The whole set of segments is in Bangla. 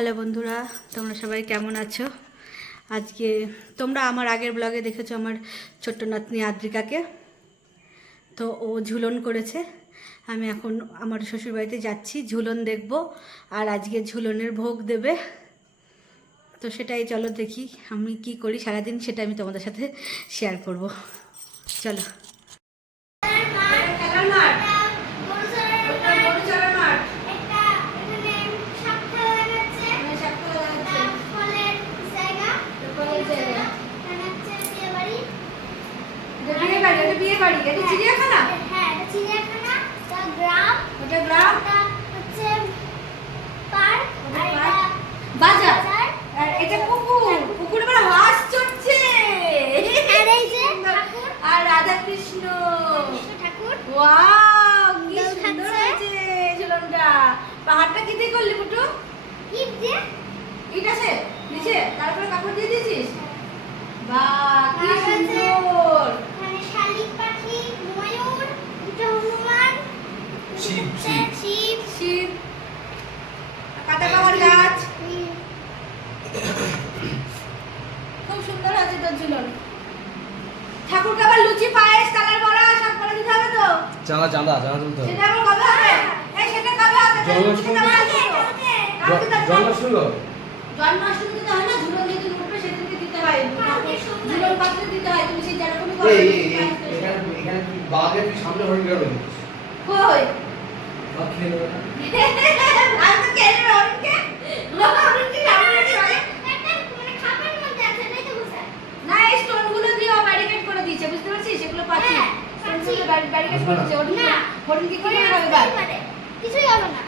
হ্যালো বন্ধুরা, তোমরা সবাই কেমন আছো? আজকে তোমরা আমার আগের ব্লগে দেখেছো আমার ছোট্ট নাতনি আদ্রিকাকে। তো ও ঝুলন করেছে। আমি এখন আমার শ্বশুরবাড়িতে যাচ্ছি, ঝুলন দেখব আর আজকে ঝুলনের ভোগ দেবে। তো সেটাই, চলো দেখি আমি কি করি সারাদিন, সেটা আমি তোমাদের সাথে শেয়ার করব। চলো। চিড়িয়াখানা, হ্যাঁ চিড়িয়াখানা, গ্রাম, ওটা গ্রাম, হচ্ছে পার্ক, বাজার, আর এটা পুকুর, পুকুরে বড় হাঁস চড়ছে, আর এই যে আর রাধা কৃষ্ণ ঠাকুর। ওয়াও, কি সুন্দর হয়েছে ঝুলনটা। পাহাড়টা কি দিয়ে করলি পুটু? ইট দিয়ে। ইট আছে নিচে, তারপরে কাপড় দিয়ে দিয়েছিস? বাহ, কি সুন্দর। মানে শালিক পাখি, ময়ূর, দুটো হনুমান, শিব শিব শিব, কাটা বাবার গাছ। খুব সুন্দর আছে তোর ঝুলন। ঠাকুরকে আবার লুচি, পায়েস, তালের বড়া সব করে দিতে হবে তো? চাঁদা চাঁদা চাঁদা তুলতে হবে। সেটা আবার কবে হবে? এই সেটা কবে হবে? জন্মাষ্টমী। জন্মাষ্টমী তো হয় না, ঝুলন যেদিন উঠবে সেদিনকে দিতে হয়। ঝুলন পাত্রে দিতে হয়। তুমি সেই যেরকমই করো। এখানে বাঘের সামনে হরিণ গেল কই? বাঘ খেয়ে নেবে না। আমি তো খেলে হরিণকে। হরিণকে সামনে চলে। মানে খাবার মধ্যে আছে, নাই তো বুঝা। না, এই স্টোনগুলো দিয়ে ব্যারিকেড করে দিয়েছে, বুঝতে পারছিস? সেগুলো পাচ্ছি। স্টোনগুলো ব্যারিকেড করে দিয়েছে। হরিণ কি করে হবে বাঘ? কিছুই হবে না।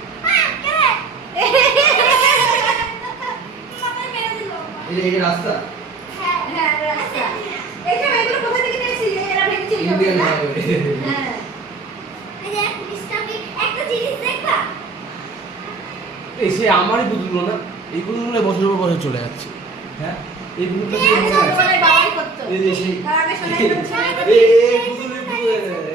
এই রাস্তা, হ্যাঁ হ্যাঁ রাস্তা। এইটা এগুলো কোথা থেকে নিয়েছিস? এরা ভেঙেছিল। ইন্ডিয়ান হ্যাঁ, হ্যাঁ। এই যে মিস্টারকে একটা জিনিস দেখবা। এই সে আমারই পুতুল না, এই পুতুলগুলো বছর পর বছর চলে যাচ্ছে। হ্যাঁ, এই পুতুলটা কি ছোটবেলায় বাবাই করতো। এই যে সেই তার আগে শোনাই করছিল।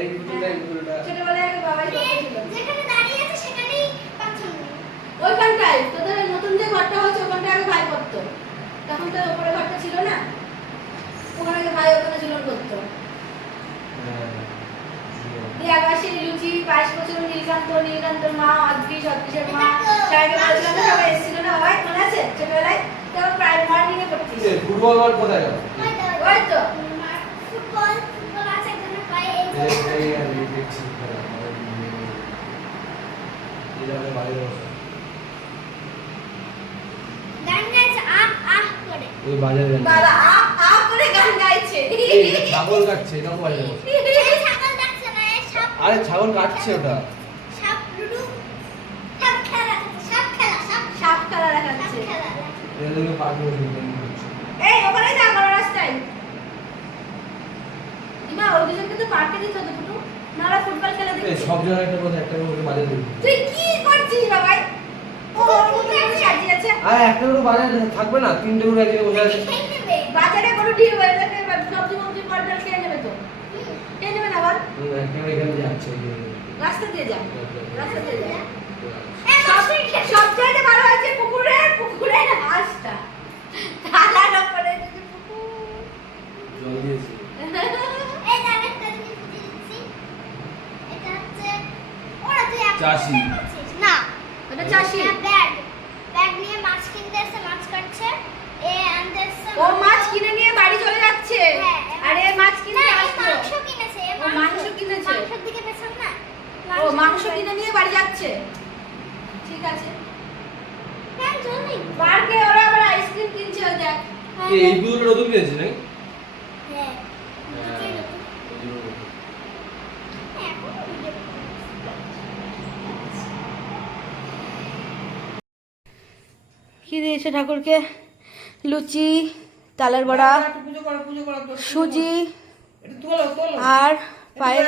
এই পুতুলটা ছোটবেলায় আগে বাবাই করতো। যেখানে দাঁড়িয়ে আছে সেখানেই পাচ্ছেন। ওইখানটায় তোদের নতুন যে ঘরটা হচ্ছে ওখানটা আগে ভাই করতো। তখন তো উপরে ঘরটা ছিল না, ওখানে আগে ভাই ওখানে ঝুলন করতো। দিয়ে আবার সেই লুচি পায়েস করছিল নীলকান্তর মা, অদ্রিশের মা, সাইকেল বলছিল না, সবাই এসেছিল না, হয় মনে আছে ছোটবেলায়? তখন প্রায় মর্নিং এ করতিস। ফুটবল বল কোথায় গেল? ওই তো ফুটবল আছে একজনের পায়ে, এই দেখছি এখানে বাইরে বসে গান গাইছে আহ আহ করে। ওই বাজারে গান বাবা আহ আহ করে গান গাইছে। এই ছাগল কাটছে, এটাও বাজারে বসে। এই ছাগল ডাকছে না, এই সাপ। আরে ছাগল কাটছে ওটা। সাপ লুডু, সাপ খেলা, সাপ খেলা, সাপ খেলা দেখাচ্ছে। এদিকে পার্কে বসে এই ওখানে যা বড় রাস্তায়। ইমা ওই দুজনকে তো পার্কে দিতে হবে পুটু, নারা ফুটবল খেলা দেখতে। এই সব জায়গায় একটা কথা, একটা করে বাজারে দিবি। তুই কি করছিস বাবাই? ও কোথায় আমি সাজিয়ে আছে? আরে একটা করে বাজারে থাকবে না, তিনটে করে একদিকে বসে আছে। খেয়ে নেবে বাজারে কোনো ঢিল হয়ে যাবে, সবজি মবজি ফলটা খেয়ে নেবে তো। খেয়ে নেবে না বল? একটা করে এখানে যাচ্ছে রাস্তা দিয়ে যা, রাস্তা দিয়ে যা। সব জায়গায় ভালো আছে পুকুরের হাঁসটা থালার উপরে যদি পুকুর জল দিয়েছে। এই আরেকটা জিনিস দিচ্ছি, এটা হচ্ছে ওরা তুই চাষি না, ওটা চাষি ব্যাগ, ব্যাগ নিয়ে মাছ কিনতে এসে মাছ কাটছে। এ আনতেছে, ও মাছ কিনে নিয়ে বাড়ি চলে যাচ্ছে। আরে মাছ কিনে আসছে, মাংস কিনেছে, ও মাংস কিনেছে, মাংসের দিকে পেছন না, ও মাংস কিনে নিয়ে বাড়ি যাচ্ছে। ঠিক আছে, কেন চলনি পার্কে ওরা আবার আইসক্রিম কিনছে, ওই দেখ। এই পুতুলটা নতুন কিনেছিস নাকি? হ্যাঁ কি দিয়েছে ঠাকুরকে? লুচি, তালের বড়া, সুজি আর পায়েস।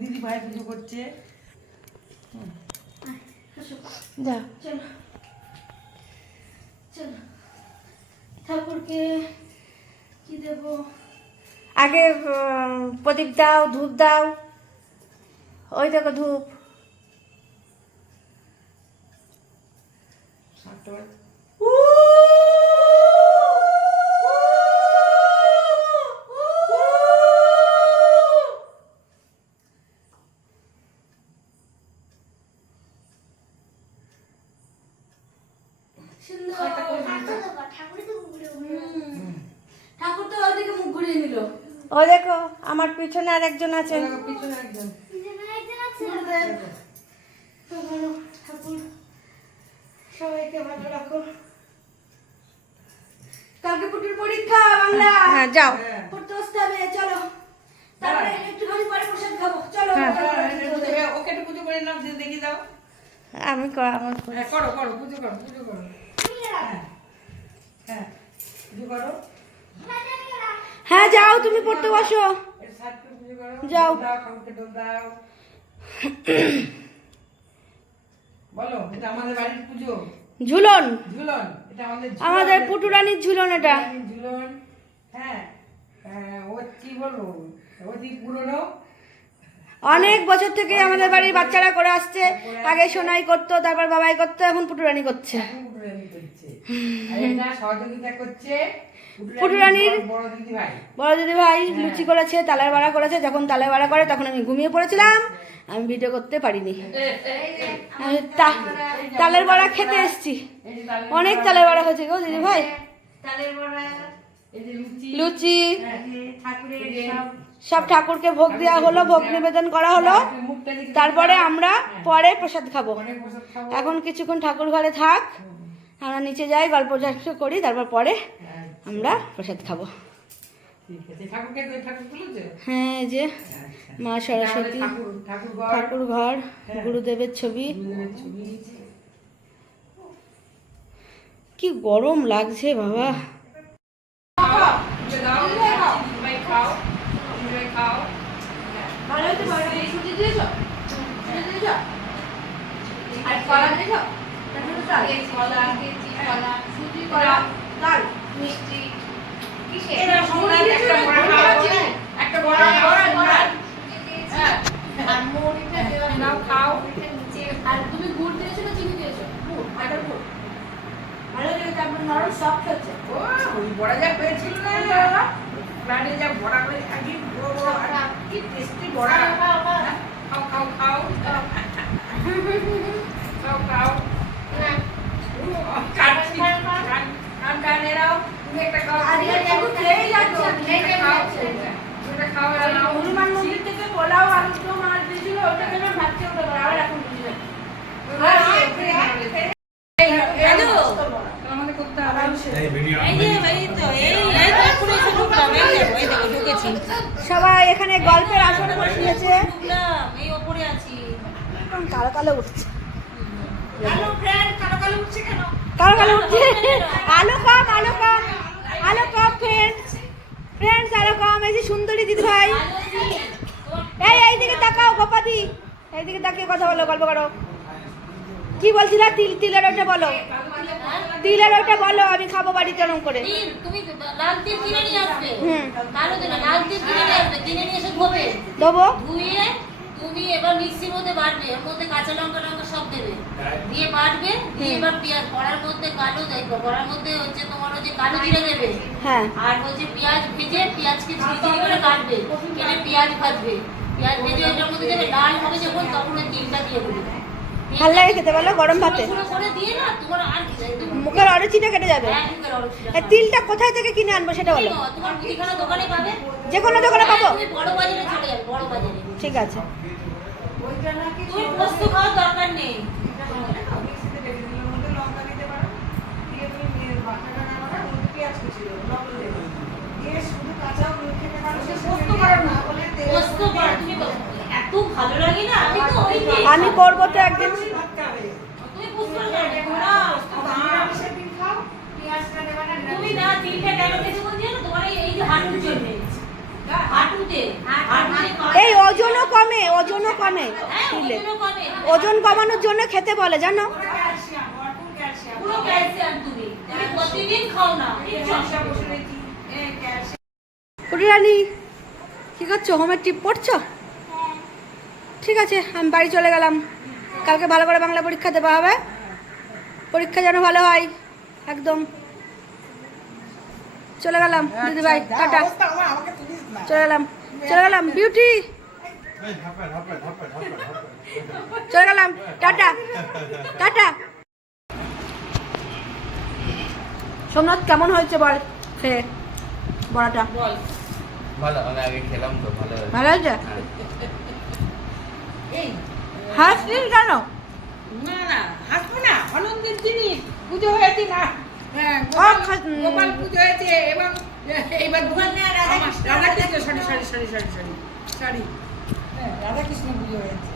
দিদি ভাই পুজো করছে। যা চলো চলো, ঠাকুরকে কি দেব? আগে প্রদীপ দাও, ধূপ দাও। ওই দেখো ধূপ। আটটা বাজে। ঠাকুর তো ওদিকে মুখ ঘুরিয়ে নিল। ও দেখো আমার পিছনে আর একজন আছেন। পিছনে একজন। ঠাকুর সবাইকে ভালো রাখো। কালকে পুটির পরীক্ষা বাংলা। হ্যাঁ যাও। পড়তে বসতে হবে, চলো। তারপরে একটুখানি পরে প্রসাদ খাবো, চলো। ওকে একটু পুজো করে নাও, দেখি দাও। আমি করো করো পুজো করো পুজো করো। হ্যাঁ পুজো করো। হ্যাঁ যাও, তুমি পড়তে বসো। পুজো করো যাও। দাও ঠাকুরকে ডোব দাও। বলো এটা আমাদের বাড়ির পুজো। ঝুলন, ঝুলন এটা আমাদের পুটুরানির ঝুলন এটা। ঝুলন। হ্যাঁ ও কি বলবো, অতি পুরনো। অনেক বছর থেকে আমাদের বাড়ির বাচ্চারা করে আসছে। আগে সোনাই করতো, তারপর বাবাই করতো, এখন পুটুরানি করছে। এখন পুটুরানি করছে। আর এটা সহযোগিতা করছে পুটুরানির বড় দিদি ভাই। বড় দিদি ভাই লুচি করেছে, তালের বড়া করেছে। যখন তালের বড়া করে তখন আমি ঘুমিয়ে পড়েছিলাম, আমি ভিডিও করতে পারিনি। আমি তালের বড়া খেতে এসেছি। অনেক তালের বড়া হয়েছে গো দিদি ভাই। তালের বড়া, এই যে লুচি ঠাকুরের সব ঠাকুরকে ভোগ দেওয়া হলো, ভোগ নিবেদন করা হলো। তারপরে আমরা পরে প্রসাদ খাবো। এখন কিছুক্ষণ ঠাকুর ঘরে থাক, আমরা নিচে যাই, গল্প করি, তারপর পরে আমরা প্রসাদ খাবো। হ্যাঁ, এই যে মা সরস্বতী, ঠাকুর ঘর, গুরুদেবের ছবি। কি গরম লাগছে বাবা। আর কলা দিয়েছো? কলা, ডাল, মিষ্টি। একটা বড় খাও। আর তুমি গুড় দিয়েছো না চিনি দিয়েছো? গুড়, আটার গুড়। ভালো লেগেছে, তারপর নরম সফট হচ্ছে। ওই বড়া যা হয়েছিল না, প্লানে যা বড়া করে আগে কি টেস্টি বড়া। খাও খাও খাও খাও খাও। কাটছি কান কানেরাও তুমি একটা খাও। আর একটু খেয়েই যাচ্ছে। খাও এটা খাও। আর হনুমান মন্দির থেকে পোলাও আলুর দম আর দিয়েছিল, ওটা কেন ভাবছে ওটা আবার এখন বুঝবে। আমাদের করতে হবে। সবাই এখানে গল্পের আসর বসিয়েছে। কালো কালো উঠছে, কালো কালো উঠছে। আলো কম, আলো কম, আলো কম। ফ্রেন্ডস আলো কম। এই যে সুন্দরী দিদি ভাই, এইদিকে তাকাও গোপাদি, এইদিকে তাকিয়ে কথা বলো, গল্প করো। কি বলছিলা? তিলের ওটা বলো, তিলের ওটা বলো। আমি খাবো বাড়িতে এরকম করে। তুমি লাল তিল কিনে নিয়ে আসবে, কালো তিল না, লাল তিল কিনে নিয়ে আসবে, কিনে নিয়ে এসে ধোবে, দেবো। ধুয়ে তুমি এবার মিক্সির মধ্যে বাটবে, এর মধ্যে কাঁচা লঙ্কা টঙ্কা সব দেবে, দিয়ে বাটবে, দিয়ে এবার পেঁয়াজ কড়ার মধ্যে কালো দেখবে, কড়ার মধ্যে হচ্ছে তোমার হচ্ছে কালো জিরে দেবে, হ্যাঁ, আর হচ্ছে পেঁয়াজ ভেজে পেঁয়াজকে ঝিরিঝিরি করে কাটবে, কেটে পেঁয়াজ ভাজবে, পেঁয়াজ ভেজে ওইটার মধ্যে দেবে, লাল হবে যখন তখন ওই তিলটা দিয়ে দেবে। ভাল লাগে খেতে বলো গরম ভাতে। ছোট করে দিয়ে না তোমার আর কি চাই, তুমি মুখের অরুচিটা কেটে যাবে। এক মুখের অরুচিটা এই তিলটা কোথায় থেকে কিনে আনবো সেটা বলো। তোমার মুদিখানা দোকানে পাবে, যে কোনো দোকানে পাবো? তুমি বড় বাজারে চলে যাবে, বড় বাজারে। ঠিক আছে। তুমি পোস্ত খাওয়ার দরকার নেই। পোস্ত করো, তুমি এত ভালো লাগে না, আমি তো ওই যে আমি করবো তো একদিন। তুমি পোস্ত করো না, তুমি না তিনটা কেন খেতে বলছি না, তোমার এই যে হাঁটুর জন্য, হাঁটুতে এই ওজনও কমে, ওজনও কমে তিলে। ওজন কমানোর জন্য খেতে বলে জানো। পুরো ক্যালসিয়াম, তুমি প্রতিদিন খাও না। পুটুরানি কি করছো? হোমের টিপ পড়ছো? ঠিক আছে, আমি বাড়ি চলে গেলাম। কালকে ভালো করে বাংলা পরীক্ষা দেওয়া হবে। পরীক্ষা যেন ভালো হয় একদম। চলে গেলাম দিদি ভাই, টাটা। চলে গেলাম বিউটি, চলে গেলাম, টাটা টাটা। সোমনাথ কেমন হয়েছে বল খেয়ে বড়াটা? বল ভালো, আমি আগে খেলাম তো, ভালো হয়েছে। ভালো হয়েছে? এই হাসছিস কেন? না না হাসবো না, আনন্দের জিনিস। পুজো হয়েছে না, হ্যাঁ গোপাল পুজো হয়েছে এবং এইবার রাধাকৃষ্ণ সরি রাধাকৃষ্ণ পুজো হয়েছে।